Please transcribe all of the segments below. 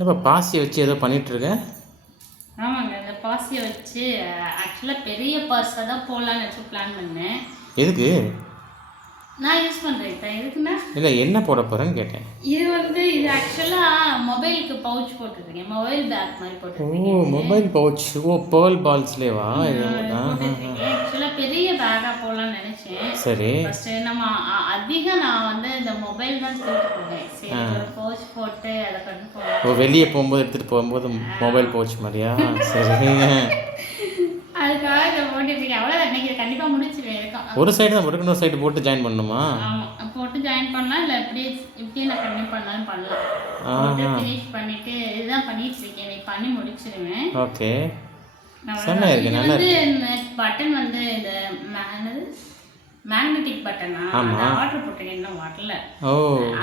என்னப்பா பாசியை வச்சு ஏதோ பண்ணிகிட்ருக்க? ஆமாங்க, இந்த பாசியை வச்சு ஆக்சுவலாக பெரிய பாஸாக தான் போடலான்னு வச்சு பிளான் பண்ணேன். எதுக்கு? நான் யூஸ் பண்ணுறேன் இப்போ. எதுக்குன்னா இல்லை, என்ன போட போகிறேன்னு கேட்டேன். இது ஆக்சுவலாக மொபைலுக்கு பவுச் போட்டுருக்கேன். மொபைல் பேக் மாதிரி ஓ, போட்டுருக்கேன். Mobile pouch. ஓ, பேர்ல் பால்ஸ்லேவா? போட்டுருக்கேன். ஆக்சுவலாக பெரிய பேக்காக போடலான்னு நினச்சேன். சரி. ஃபஸ்ட்டு அதிகம் நான் வந்து இந்த மொபைல் தான் தூக்கிட்டு போவேன். சரி, ஒரு பவுச் போட்டு அதை கொண்டு போவேன். ஓ, வெளியே போகும்போது எடுத்துகிட்டு போகும்போது மொபைல் பவுச் மாதிரியா? சரி. அதுக்காக இதை போட்டுருக்கேன். அவ்வளோதான், இன்னைக்கு கண்டிப்பாக முடிச்சிருவேன். ஒரு சைடு தான் போட்டு இன்னொரு சைடு போட்டு ஜாயின் பண்ணணுமா? ஆமாம், போட்டு ஜாயின் பண்ணலாம். இல்லை இப்படியே நான் கண்டினியூ பண்ணாலும் பண்ணலாம். போட்டு ஃபினிஷ் பண்ணிவிட்டு இதுதான் பண்ணிட்டு இருக்கேன். இன்னைக்கு பண்ணி முடிச்சிடுவேன். ஓகே. நல்லா இருக்கு. பட்டன் வந்து இந்த மேக்னெட்டிக் பட்டனா ஆர்டர் போட்டிருக்கேன், இன்னும் வரல. ஓ,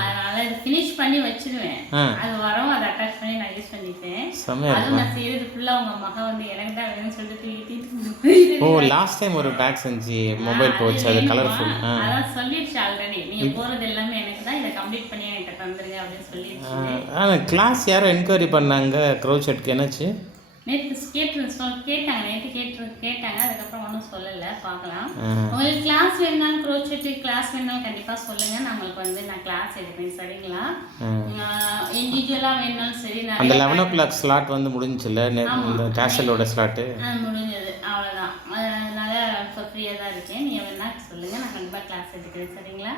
அதனால இது ஃபினிஷ் பண்ணி வச்சிருவேன். அது வரும், அதை அட்டாச் பண்ணி நான் யூஸ் பண்ணிப்பேன். அதுவும் நான் செய்யறது ஃபுல்லாக உங்க மகன் வந்து எனக்கு தான் வேணும்னு சொல்லிட்டு தூக்கிட்டு. ஓ, லாஸ்ட் டைம் ஒரு பேக் செஞ்சு மொபைல் பவுச், அது கலர்ஃபுல். அதான் சொல்லிடுச்சு ஆல்ரெடி, நீங்க போறது எல்லாமே எனக்கு தான், இதை கம்ப்ளீட் பண்ணி எனக்கு தந்துருங்க அப்படின்னு சொல்லிடுச்சு. கிளாஸ் யாரோ என்கொயரி பண்ணாங்க க்ரோச்செட்க்கு, என்னாச்சு? நேற்று கேட்டாங்க. அதுக்கப்புறம் ஒன்றும் சொல்லலை. பார்க்கலாம். உங்களுக்கு கிளாஸ் வேணுனாலும் க்ரோச்செட்டு கிளாஸ் வேணுனாலும் கண்டிப்பாக சொல்லுங்கள். நம்மளுக்கு வந்து நான் கிளாஸ் எடுப்பேன். சரிங்களா? இண்டிவிஜுவலாக வேணுனாலும் சரி. அந்த 11 o'clock ஸ்லாட் வந்து முடிஞ்சில்ல, இந்த டேசலோட ஸ்லாட்டு முடிஞ்சது. அவ்வளோதான். அதனால் இப்போ ஃப்ரீயாக தான் இருக்கேன். நீங்கள் வேணா சொல்லுங்கள், நான் கண்டிப்பாக கிளாஸ் எடுக்கிறேன். சரிங்களா?